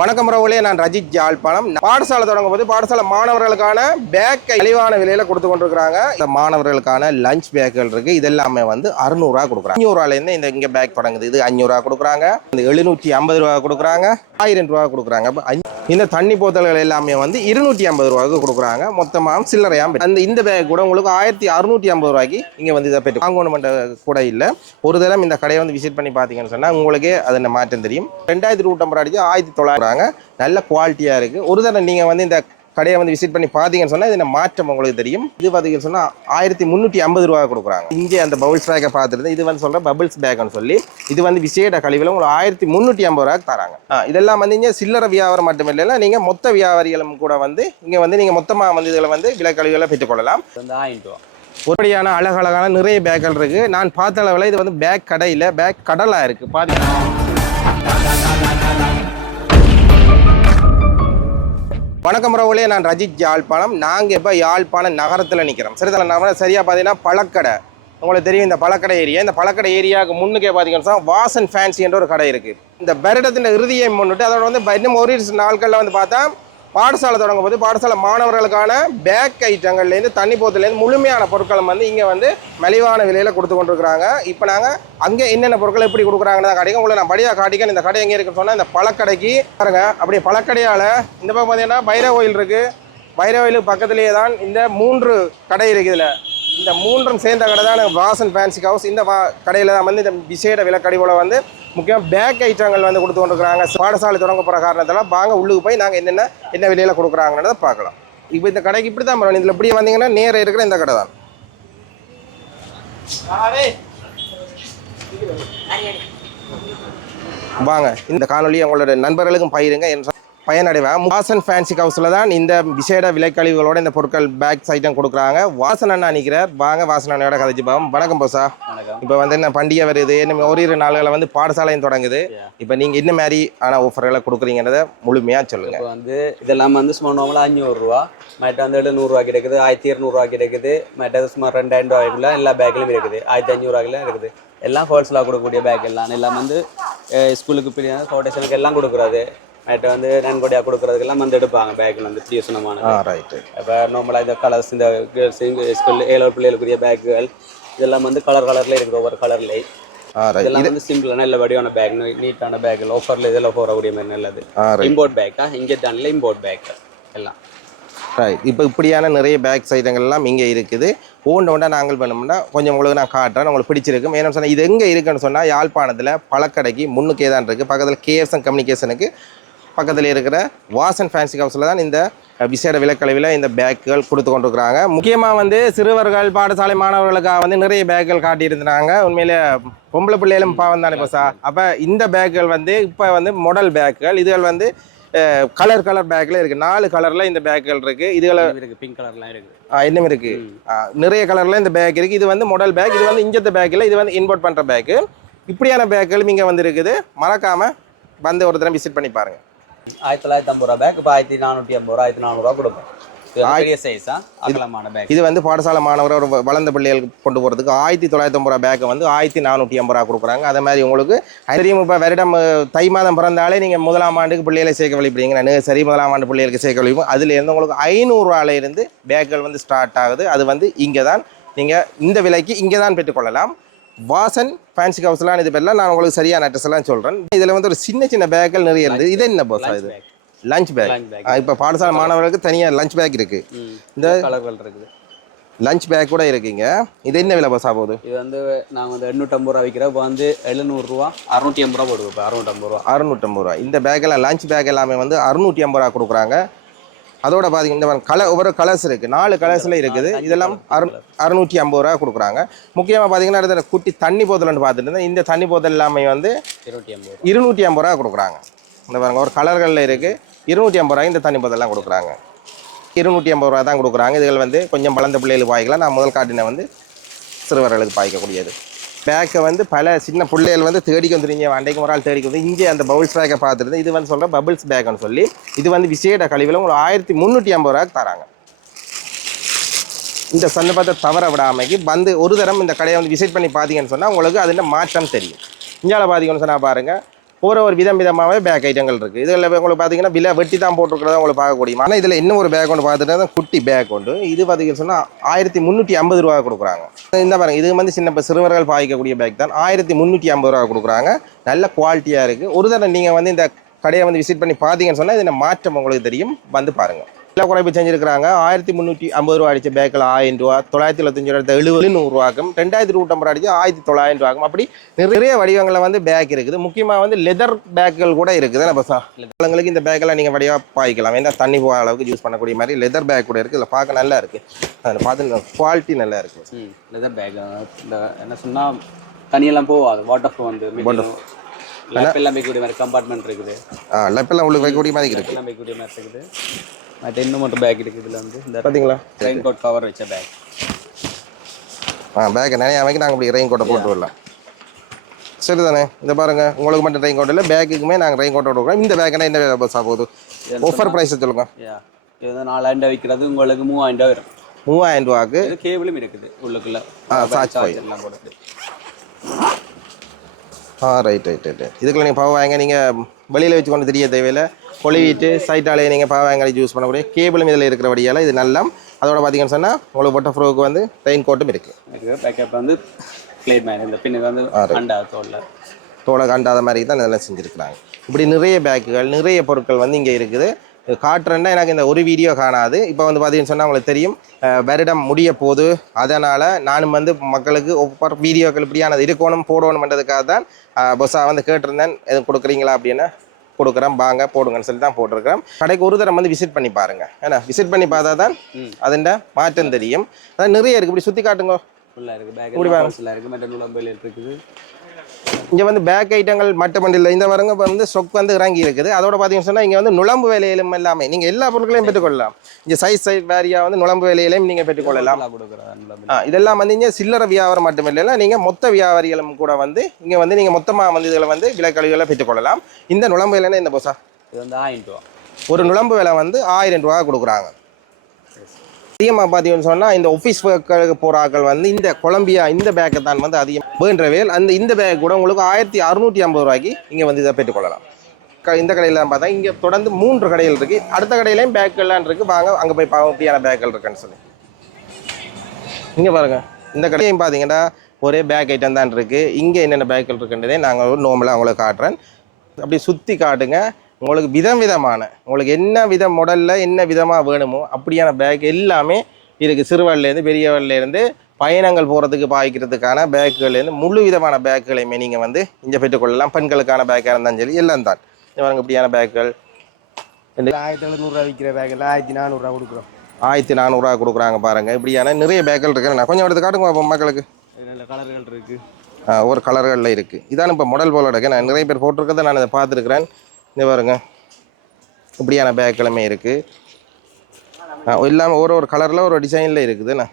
வணக்கம் ரவுலே, நான் ரஜித் ஜாழ்ப்பாணம். பாடசாலை தொடங்கும் போது பாடசாலை மாணவர்களுக்கான பேக் தெளிவான விலையில கொடுத்து கொண்டிருக்கிறாங்க. இந்த மாணவர்களுக்கான லஞ்ச் பேக்குகள் இருக்கு. இதெல்லாமே வந்து 600 ரூபா கொடுக்குறாங்க. 500 ரூபாயிலேருந்து இந்த இங்கே பேக் தொடங்குது. இது 500 ரூபா கொடுக்குறாங்க, இந்த 750 ரூபா கொடுக்குறாங்க, 1000 ரூபா கொடுக்குறாங்க. இந்த தண்ணி போத்தல்கள் எல்லாமே வந்து 250 ரூபாய்க்கு கொடுக்குறாங்க. மொத்தமாக சில்லறையாக இந்த பேக் கூட உங்களுக்கு 1650 ரூபாய்க்கு இங்கே வந்து இதை பெற்று வாங்கணுமென்ற கூட இல்லை. ஒரு தரம் இந்த கடையை வந்து விசிட் பண்ணி பார்த்தீங்கன்னு சொன்னால் உங்களுக்கே அதில் மாற்றம் தெரியும். 2250 அடிச்சு 1900 நல்ல குவாலிட்டியா இருக்கு. ஒரு தடவை நீங்க வந்து இந்த கடையை வந்து விசிட் பண்ணி பார்த்தீங்கன்னு சொன்னா இதுல மாற்றம் உங்களுக்கு தெரியும். இது பார்த்தீங்கன்னு சொன்னா 1350 ரூபா கொடுக்குறாங்க. இங்கே அந்த பபுள்ஸ் பேக்கை பார்த்துருந்தேன். இது வந்து சொல்ற பபுள்ஸ் பேக்னு சொல்லி இது வந்து விசேட கழிவுல உங்களுக்கு 1350 ரூபாய்க்கு தராங்க. இதெல்லாம் வந்து இங்கே சில்லறை வியாபாரம் மட்டும் இல்லை, நீங்க மொத்த வியாபாரிகளும் கூட வந்து இங்க வந்து நீங்க மொத்தமா வந்து இதுல வந்து விலை கழிவுகளை பெற்றுக்கொள்ளலாம். ஒருபடியான அழகழகான நிறைய பேக்கள் இருக்கு. நான் பார்த்த அளவில் இது வந்து பேக் கடையில் பேக் கடலா இருக்கு பாத்தீங்கன்னா. வணக்கம் ரவுலே, நான் ரஜித் யாழ்ப்பாணம். நாங்கள் இப்போ யாழ்ப்பாணம் நகரத்தில் நிற்கிறோம். சரியா பார்த்தீங்கன்னா பழக்கடை உங்களுக்கு தெரியும். இந்த பழக்கடை ஏரியா, இந்த பழக்கடை ஏரியாவுக்கு முன்னுக்கே பார்த்தீங்கன்னா வாசன் ஃபேன்சி என்ற ஒரு கடை இருக்குது. இந்த வருடத்தின் இறுதியை முன்னிட்டு அதோட வந்து இன்னும் ஒரு நாட்களில் வந்து பார்த்தா பாடசாலை தொடங்கும் போது பாடசாலை மாணவர்களுக்கான பேக் ஐட்டங்கள்லேருந்து தண்ணி போத்துலேருந்து முழுமையான பொருட்களும் வந்து இங்கே வந்து மலிவான விலையில் கொடுத்து கொண்டிருக்கிறாங்க. இப்போ நாங்கள் அங்கே என்னென்ன பொருட்கள் எப்படி கொடுக்குறாங்கன்னு தான் கடைக்கு உங்களை நான் படியாக காட்டிக்க. இந்த கடை எங்கே இருக்குன்னு சொன்னால் இந்த பழக்கடைக்கு பாருங்க. அப்படியே பழக்கடையால் இந்த பக்கம் பார்த்தீங்கன்னா பைரவ கோயில் இருக்குது. பைரவ கோயிலுக்கு பக்கத்துலேயே தான் இந்த 3 கடை இருக்குது. இதில் இந்த 3ம் சேர்ந்த கடை தான் வாசன் ஃபேன்சி ஹவுஸ். இந்த கடையில் தான் வந்து இந்த விசேட விலைக்கடிவோட வந்து முக்கியமாக பேக் ஐட்டங்கள் வந்து கொடுத்து கொண்டிருக்கிறாங்க. பாடசாலை தொடங்க போகிற காரணத்தில் வாங்க உள்ளுக்கு போய் நாங்கள் என்ன விலையில் கொடுக்குறாங்கன்றதை பார்க்கலாம். இப்போ இந்த கடைக்கு இப்படி தான் பண்ணணும். இதில் இப்படி வந்தீங்கன்னா நேராக இருக்கிற இந்த கடை தான். வாங்க இந்த காணொலியை உங்களோட நண்பர்களுக்கும் பயிருங்க என்று பயனடைவேன். வாசன் ஃபேன்சி ஹவுஸில் தான் இந்த விசேட விலைக்கழிவுகளோட இந்த பொருட்கள் பேக்ஸ் ஐட்டம் கொடுக்குறாங்க. வாசன் அண்ணா நிற்கிறார். வாங்க வாசன் அண்ணையோட கதைச்சு பாவம். வணக்கம் போசா. இப்போ வந்து என்ன பண்டிகை வருது, இன்னும் ஒரு நாள்களில் வந்து பாடசாலையும் தொடங்குது. இப்போ நீங்கள் என்ன மாதிரி ஆனால் ஆஃபர்களை கொடுக்குறீங்கிறத முழுமையாக சொல்லுங்கள். இப்போ வந்து இதெல்லாம் வந்து சும்மா நார்மலாக 500 ரூபா, மற்ற வந்து 700 ரூபா கிடைக்குது, 1200 ரூபா கிடைக்குது, மற்ற சும்மா 2000 ரூபாய்க்குள்ள எல்லா பேக்லையும் இருக்குது, 1500 ரூபாய்க்குலாம் இருக்குது. எல்லாம் ஹோல்சேலாக கொடுக்கக்கூடிய பேக் எல்லாம் வந்து ஸ்கூலுக்கு பின்னாடி ஃபவுண்டேஷனுக்கு எல்லாம் கொடுக்குறது. நைட்டு வந்து நன்கொடையாக கொடுக்குறதுக்கெல்லாம் வந்து எடுப்பாங்க பேக்கில் வந்து பிரியோசனமான. ரைட்டு. இப்போ நார்மலாக இந்த கலர்ஸ் இந்த கேர்ள்ஸ் ஸ்கூல் 7 பிள்ளைகளுக்குரிய பேக்குகள் இதெல்லாம் வந்து கலரில் இருக்குது. ஒவ்வொரு கலர்லேயே இதெல்லாம் வந்து சிம்பிளான நல்ல வடிவான பேக், நீட்டான பேக்கில் ஆஃபரில் இதெல்லாம் போகக்கூடிய மாதிரி நல்லது. இம்போர்ட் பேக்கா இங்கே தானில் இம்போர்ட் பேக் எல்லாம் ரைட். இப்போ இப்படியான நிறைய பேக்ஸ் ஐட்டங்கள்லாம் இங்கே இருக்குது. ஒவ்வொன்றா நாங்கள் பண்ணோம்னா கொஞ்சம் உங்களுக்கு நான் காட்டுறேன், உங்களுக்கு பிடிச்சிருக்கும். ஏன்னு சொன்னால் இது எங்கே இருக்குன்னு சொன்னால் யாழ்ப்பாணத்தில் பழக்கடைக்கு முன்னுக்கே தான் இருக்குது. பக்கத்தில் கேஎஃப்எம் கம்யூனிகேஷனுக்கு பக்கத்தில் இருக்கிற வாசன் ஃபேன்சி ஹவுஸில் தான் இந்த விசேட விலைக்கழிவில் இந்த பேக்குகள் கொடுத்து கொண்டிருக்கிறாங்க. முக்கியமாக வந்து சிறுவர்கள் பாடசாலை மாணவர்களுக்காக வந்து நிறைய பேக்குகள் காட்டியிருந்தாங்க. உண்மையிலே பொம்பளை பிள்ளைகளும் பாவம் தானே இப்போ சார். அப்போ இந்த பேக்குகள் வந்து இப்போ வந்து மாடல் பேக்குகள் இதுகள் வந்து கலர் பேக்கில் இருக்குது. 4 கலரில் இந்த பேக்குகள் இருக்குது. இதுகளை இருக்குது, பிங்க் கலர்லாம் இருக்குது, இன்னும் இருக்குது, நிறைய கலரில் இந்த பேக் இருக்குது. இது வந்து மாடல் பேக், இது வந்து இஞ்சத்த பேக்கில், இது வந்து இம்போர்ட் பண்ணுற பேக்கு. இப்படியான பேக்குகளும் இங்கே வந்து இருக்குது. மறக்காமல் வந்து ஒரு தடவை விசிட் பண்ணி பாருங்கள். 1950 ரூபா பேக் இப்போ 1450 ரூபா 1400 ரூபா கொடுப்போம். இது வந்து பாடசாலை மாணவர் ஒரு வளர்ந்த பிள்ளைகளுக்கு கொண்டு போகிறதுக்கு 1950 ரூபா பேக்கை வந்து 1450 ரூபா கொடுக்குறாங்க. அதே மாதிரி உங்களுக்கு தெரியும். இப்போ வருடம் தை மாதம் பிறந்தாலே நீங்கள் 1ஆம் ஆண்டுக்கு பிள்ளைகளை சேர்க்க வழிபடுறீங்க. சரி 1ஆம் ஆண்டு பிள்ளைகளுக்கு சேர்க்க வழிப்போம். அதுலேருந்து உங்களுக்கு 500 ரூபாயிலிருந்து பேக்குகள் வந்து ஸ்டார்ட் ஆகுது. அது வந்து இங்கே தான் நீங்கள் இந்த விலைக்கு இங்கே தான் பெற்றுக்கொள்ளலாம். வாசன் ஃபேன்சி ஹவுஸ்லாம் இது பேர்லாம் நான் உங்களுக்கு சரியான அட்ரஸ் எல்லாம் சொல்கிறேன். இதில் வந்து ஒரு சின்ன பேக்குகள் நிறைய இருந்தது. இது என்ன போசா? இது லஞ்ச் பேக். இப்போ பாடசாலை மாணவர்களுக்கு தனியாக லஞ்ச் பேக் இருக்குது. இந்த கலர்கள் இருக்குது, லஞ்ச் பேக் கூட இருக்குங்க. இது என்ன விலை பஸ்ஸா போகுது? இது வந்து நாங்கள் வந்து 850 ரூபா விற்கிறோம். இப்போ வந்து 700 ரூபா 650 ரூபா போடுவோம். இப்போ 650 ரூபா 650 ரூபா. இந்த பேக்கெல்லாம் லஞ்ச் பேக் எல்லாமே வந்து 650 ரூபா கொடுக்குறாங்க. அதோட பார்த்தீங்கன்னா இந்த ஒவ்வொரு கலர்ஸ் இருக்குது, 4 கலர்ஸில் இருக்குது. இதெல்லாம் 650 ரூபா கொடுக்குறாங்க. முக்கியமாக பார்த்தீங்கன்னா அடுத்த குட்டி தண்ணி போத்தல்னு பார்த்துட்டு இருந்தேன். இந்த தண்ணி போத்தல் எல்லாமே வந்து 250 ரூபா கொடுக்குறாங்க. இந்த பாருங்க ஒரு கலர்களில் இருக்குது. 250 ரூபாய் இந்த தண்ணி போத்தெல்லாம் கொடுக்குறாங்க. 250 ரூபா தான் கொடுக்குறாங்க. இதுகள் வந்து கொஞ்சம் வளர்ந்த பிள்ளைகளுக்கு பாய்க்கலாம். நான் முதல் காட்டின வந்து சிறுவர்களுக்கு பாய்க்கக்கூடியது. பேக்கை வந்து பல சின்ன பிள்ளைகள் வந்து தேடிக்கு வந்துருங்க. அன்றைக்கு ஒரு ஆள் தேடிக்கு வந்து இங்கே அந்த பபுள்ஸ் பேக்கை பார்த்துருந்தேன். இது வந்து சொல்கிற பபுள்ஸ் பேக்குன்னு சொல்லி இது வந்து விசேட கழிவில் உங்களுக்கு 1350 ரூபாய்க்கு தராங்க. இந்த சந்தர்ப்பத்தை தவற விடாமைக்கு வந்து ஒரு தரம் இந்த கடையை வந்து விசிட் பண்ணி பார்த்தீங்கன்னு சொன்னால் உங்களுக்கு அதில் மாற்றம் தெரியும். இந்தியாவில் பார்த்தீங்கன்னு சொன்னால் பாருங்கள் ஒரு விதமாகவே பேக் ஐட்டங்கள் இருக்குது. இதில் உங்களுக்கு பார்த்தீங்கன்னா விலை வெட்டி தான் போட்டிருக்கிறத உங்களுக்கு பார்க்கக்கூடிய. ஆனால் இதில் இன்னும் ஒரு பேக் ஒன்று பார்த்துட்டு குட்டி பேக் ஒன்று இது பார்த்தீங்கன்னு சொன்னால் 1350 ரூபா கொடுக்குறாங்க. இந்த பாருங்க இது வந்து சின்ன சிறுவர்கள் பாய்க்கக்கூடிய பேக் தான் 1350 ரூபா கொடுக்குறாங்க. நல்ல குவாலிட்டியாக இருக்குது. ஒரு தடவை நீங்கள் வந்து இந்த கடையை வந்து விசிட் பண்ணி பார்த்தீங்கன்னு சொன்னால் இதில் மாற்றம் உங்களுக்கு தெரியும். வந்து பாருங்கள். எல்லாம் குறைப்பு செஞ்சுருக்காங்க. 1350 ரூபா அடித்த பேக்கில் 1000 ரூபா, 975 ரூபா, 70 100 2000 அடிச்சு 1900 ரூபாக்கும். அப்படி நிறைய வடிவங்களில் வந்து பேக் இருக்குது. முக்கியமாக வந்து லெதர் பேக்குகள் கூட இருக்குது. நம்ம குழந்தைங்களுக்கு இந்த பேக்கெல்லாம் நீங்கள் வடிவாக பாய்க்கலாம். ஏன்னா தண்ணி போகிற அளவுக்கு யூஸ் பண்ணக்கூடிய மாதிரி லெதர் பேக் கூட இருக்குது. இதில் பார்க்க நல்லா இருக்குது. அதில் பார்த்து குவாலிட்டி நல்லா இருக்குது. லெதர் பேக் இந்த என்ன சொன்னால் தண்ணியெல்லாம் போகாது. வாட்டர் ஃப்ளோ வந்து லெப்பெல்லாம் வைக்கக்கூடிய மாதிரி கம்பார்ட்மெண்ட் இருக்குது. லெப்பெல்லாம் உங்களுக்கு வைக்கக்கூடிய மாதிரி இருக்குது. எல்லாம் வைக்கக்கூடிய மாதிரி இருக்குது. அது இன்னும் மட்டும் பேக் இருக்குது. இதில் வந்து இந்த பார்த்தீங்களா ரெயின் கோட் கவர் வச்ச பேக். பேக் நிறைய அமைக்க நாங்கள் இப்படி ரெயின் கோட்டை போட்டு வரலாம். சரி தானே. இந்த பாருங்கள் உங்களுக்கு மட்டும் ரெயின் கோட் இல்லை, பேக்குக்குமே நாங்கள் ரெயின் கோட்டை கொடுக்குறோம். இந்த பேக்கெல்லாம் என்ன வேலை பஸ்ஸாக போகுது? ஆஃபர் ப்ரைஸை சொல்லுங்க. இது வந்து 4000 ரூபா விற்கிறது உங்களுக்கு 3000 ரூபா வரும். 3000 ரூபாக்கு இது கேபிளும் இருக்குது உள்ளுக்குள்ள. சார்ஜர்லாம் போட்டு. ரைட். இதுக்குள்ள நீங்கள் பவர் வாங்க நீங்கள் வெளியில் வச்சு கொண்டு தெரிய தேவையில்லை. கொழுவிட்டு சைட்டாலேயே நீங்கள் பவர் வாங்கி யூஸ் பண்ணக்கூடிய கேபிளும் இதில் இருக்கிறபடியால் இது நல்லா. அதோட பார்த்தீங்கன்னு சொன்னால் உங்களுக்கு பொட்ட ஃப்ரோக்கு வந்து ரெயின் கோட்டும் இருக்குது. பேக்கப் வந்து பிளேட் மேன் இந்த பின்னுக்கு வந்து அண்டா தோலை கண்டாத மாதிரி தான் இதெல்லாம் செஞ்சுருக்குறாங்க. இப்படி நிறைய பேக்குகள் நிறைய பொருட்கள் வந்து இங்கே இருக்குது. காட்டுறேன்னா எனக்கு இந்த ஒரு வீடியோ காணாது. இப்போ வந்து பார்த்தீங்கன்னு சொன்னால் உங்களுக்கு தெரியும் வருடம் முடிய போது. அதனால் நானும் வந்து மக்களுக்கு ஒவ்வொரு வீடியோக்கள் இப்படியானது இருக்கணும் போடணுன்றதுக்காக தான் பொஸ்ஸாக வந்து கேட்டிருந்தேன். எதுவும் கொடுக்குறீங்களா அப்படின்னு. கொடுக்குறேன் வாங்க போடுங்கன்னு சொல்லி தான் போட்டிருக்கிறேன். கடைக்கு ஒரு தரம் வந்து விசிட் பண்ணி பாருங்கள். ஏன்னா விசிட் பண்ணி பார்த்தா தான் அதுண்ட மாற்றம் தெரியும். அதான் நிறைய இருக்குது. இப்படி சுற்றி காட்டுங்க. ஃபுல்லாக இருக்குது. பேக் ஃபுல்லாக இருக்குது. மற்ற நுழம்புகள் இருக்குது. இங்கே வந்து பேக் ஐட்டங்கள் மட்டும் இல்லை. இந்த வரங்க வந்து ஸ்டொக் வந்து இறங்கி இருக்குது. அதோட பார்த்தீங்கன்னு சொன்னால் இங்கே வந்து நுழம்பு வேலையிலும் எல்லாமே நீங்கள் எல்லா பொருட்களையும் பெற்றுக்கொள்ளலாம். இங்கே சைஸ் வேரியாக வந்து நுழம்பு வேலையிலையும் நீங்கள் பெற்றுக்கொள்ளலாம். இதெல்லாம் வந்து இங்கே சில்லறை வியாபாரம் மட்டும் இல்லை, நீங்கள் மொத்த வியாபாரிகளும் கூட வந்து இங்கே வந்து நீங்கள் மொத்தமாக வந்து இதில் வந்து விலைக்கழிவுகளை பெற்றுக்கொள்ளலாம். இந்த நுழம்பு வேலைன்னா இந்த போசா இது வந்து 1000 ரூபா. ஒரு நுழம்பு விலை வந்து 1000 ரூபா கொடுக்குறாங்க. அதிகமாக பார்த்தீங்கன்னு சொன்னால் இந்த ஆஃபீஸ் ஒர்க்குக்கு போகிற ஆட்கள் வந்து இந்த கொலம்பியா இந்த பேக்கை தான் வந்து அதிகம் வேண்டவேல். இந்த பேக் கூட உங்களுக்கு 1650 ரூபாய்க்கு இங்கே வந்து இதை பெற்றுக்கொள்ளலாம். இந்த கடையில் பார்த்தா இங்கே தொடர்ந்து 3 கடைகள் இருக்குது. அடுத்த கடையிலையும் பேக்கெல்லாம் இருக்குது. வாங்க அங்கே போய் அப்படியான பேக்குகள் இருக்குன்னு சொல்லி இங்கே பாருங்கள். இந்த கடையும் பார்த்தீங்கன்னா ஒரே பேக் ஐட்டம் தான் இருக்குது. இங்கே என்னென்ன பேக்குகள் இருக்குன்றதே நாங்கள் ஒரு நார்மலாக உங்களுக்கு காட்டுறேன். அப்படி சுற்றி காட்டுங்க. உங்களுக்கு விதமான உங்களுக்கு என்ன வித மாடலில் என்ன விதமாக வேணுமோ அப்படியான பேக் எல்லாமே இருக்குது. சிறுவர்லேருந்து பெரியவர்லேருந்து பயணங்கள் போகிறதுக்கு பாய்க்கிறதுக்கான பேக்குகள்லேருந்து முழு விதமான பேக்குகளையுமே நீங்கள் வந்து இங்கே பெற்றுக்கொள்ளலாம். பெண்களுக்கான பேக்காக இருந்தாலும் சரி எல்லாம் தான். பாருங்க இப்படியான பேக்குகள் 1700 ரூபா விற்கிற பேக்கில் 1400 ரூபா கொடுக்குறோம். 1400 ரூபா கொடுக்குறாங்க. பாருங்கள் இப்படியான நிறைய பேக்குகள் இருக்குது. நான் கொஞ்சம் எடுத்து காட்டுங்க மக்களுக்கு. நல்ல கலர்கள் இருக்குது. ஒரு கலர்களில் இருக்குது. இதான் இப்போ மாடல் போல இருக்குது. நான் நிறைய பேர் போட்டிருக்கிறத நான் இதை பார்த்துருக்குறேன். இந்த பாருங்க இப்படியான பேக்குகளுமே இருக்குது. எல்லாமே ஒரு கலரில் ஒரு டிசைனில் இருக்குதுண்ணா.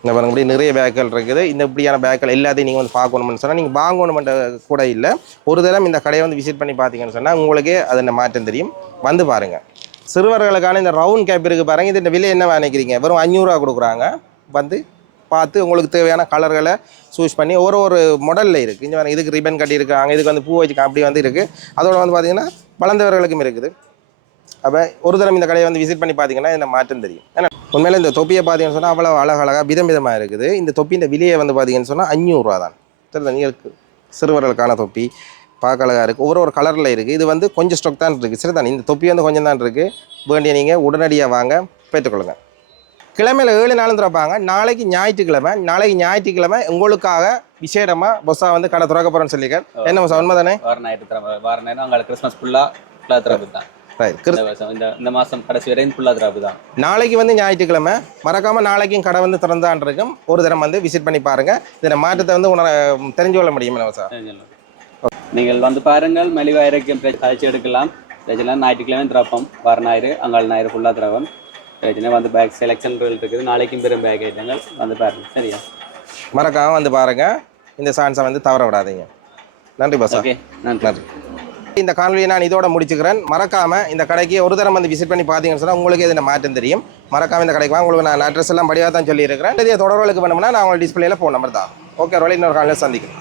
இந்த பாருங்க இப்படி நிறைய பேக்குகள் இருக்குது. இந்த இப்படியான பேக்குகள் எல்லாத்தையும் நீங்கள் வந்து பார்க்கணும்னு சொன்னால் நீங்கள் வாங்கணுமென்ற கூட இல்லை. ஒரு தரம் இந்த கடையை வந்து விசிட் பண்ணி பார்த்தீங்கன்னு சொன்னால் உங்களுக்கே அதில் மாற்றம் தெரியும். வந்து பாருங்கள். சிறுவர்களுக்கான இந்த ரவுண்ட் கேப் இருக்குது பாருங்கள். இது இந்த விலை என்ன நினைக்கிறீங்க? வெறும் 500 ரூபா கொடுக்குறாங்க. வந்து பார்த்து உங்களுக்கு தேவையான கலர்களை சூஸ் பண்ணி ஒரு மாடலில் இருக்குது. இங்கே பாருங்கள் இதுக்கு ரிப்பன் கட்டி இருக்காங்க, இதுக்கு வந்து பூ வச்சு அப்படி வந்து இருக்குது. அதோட வந்து பார்த்திங்கன்னா வளர்ந்தவர்களுக்கும் இருக்குது. அப்போ ஒரு தரம் இந்த கடையை வந்து விசிட் பண்ணி பார்த்தீங்கன்னா இந்த மாற்றம் தெரியும். ஏன்னா உண்மையில இந்த தொப்பியை பார்த்தீங்கன்னு சொன்னால் அவ்வளோ அழகழகாக விதமாக இருக்குது. இந்த தொப்பி இந்த விலையை வந்து பார்த்தீங்கன்னு சொன்னால் 500 ரூபா தான். சரி இருக்குது. சிறுவர்களுக்கான தொப்பி பார்க்க அழகாக இருக்குது. ஒரு கலரில் இருக்குது. இது வந்து கொஞ்சம் ஸ்டாக் தான் இருக்குது. சரி தானே. இந்த தொப்பி வந்து கொஞ்சம் தான் இருக்குது. வேண்டிய நீங்கள் உடனடியாக வாங்க பெற்றுக்கொள்ளுங்க. கிழமையில் 7 நாளும் திறப்பாங்க. நாளைக்கு ஞாயிற்றுக்கிழமை உங்களுக்காக விசேடமாக பொஸ்ஸா வந்து கடை திறக்க போகிறேன்னு சொல்லியிருக்கேன். என்ன பொஸ்ஸா உண்மை தானே? வார ஞாயிற்று உங்களுக்கு கிறிஸ்மஸ் ஃபுல்லாக திறப்பு தான். இந்த மாதம் கடைசி வரையும் ஃபுல்லாக திறப்பு தான். நாளைக்கு வந்து ஞாயிற்றுக்கிழமை மறக்காமல் நாளைக்கும் கடை வந்து திறந்தான் இருக்கும். ஒரு தரம் வந்து விசிட் பண்ணி பாருங்கள். இதில் மாற்றத்தை வந்து தெரிஞ்சு கொள்ள முடியும். பொஸ்ஸா நீங்கள் வந்து பாருங்கள். மலிவாக இருக்கும் அழைச்சி எடுக்கலாம். ஞாயிற்றுக்கிழமை திறப்போம். வார ஞாயிறு அங்காள் ஞாயிறு ஃபுல்லாக திறப்போம். வந்து பேக் செலெக்ஷன்கள் இருக்குது. நாளைக்கும் பெரும் பேக் ஐட்டங்கள் வந்து பாருங்க. சரியா? மறக்காம வந்து பாருங்க. இந்த சான்ஸை வந்து தவற விடாதீங்க. நன்றி பாஸ். ஓகே நன்றி. இந்த காணொலியை நான் இதோட முடிச்சுக்கிறேன். மறக்காம இந்த கடைக்கு ஒரு தரம் வந்து விசிட் பண்ணி பார்த்தீங்கன்னு சொன்னால் உங்களுக்கு இதில் மாற்றம் தெரியும். மறக்காம இந்த கடைக்கு வாங்க. உங்களுக்கு நான் அட்ரஸ் எல்லாம் படியாக தான் சொல்லியிருக்கிறேன். இதே தொடர்புகளுக்கு வேணும்னா நான் உங்களுக்கு டிஸ்பிளேல ஃபோன் நம்பர் தான். ஓகே ரோலி இன்னொரு காலையில் சந்திக்கிறேன்.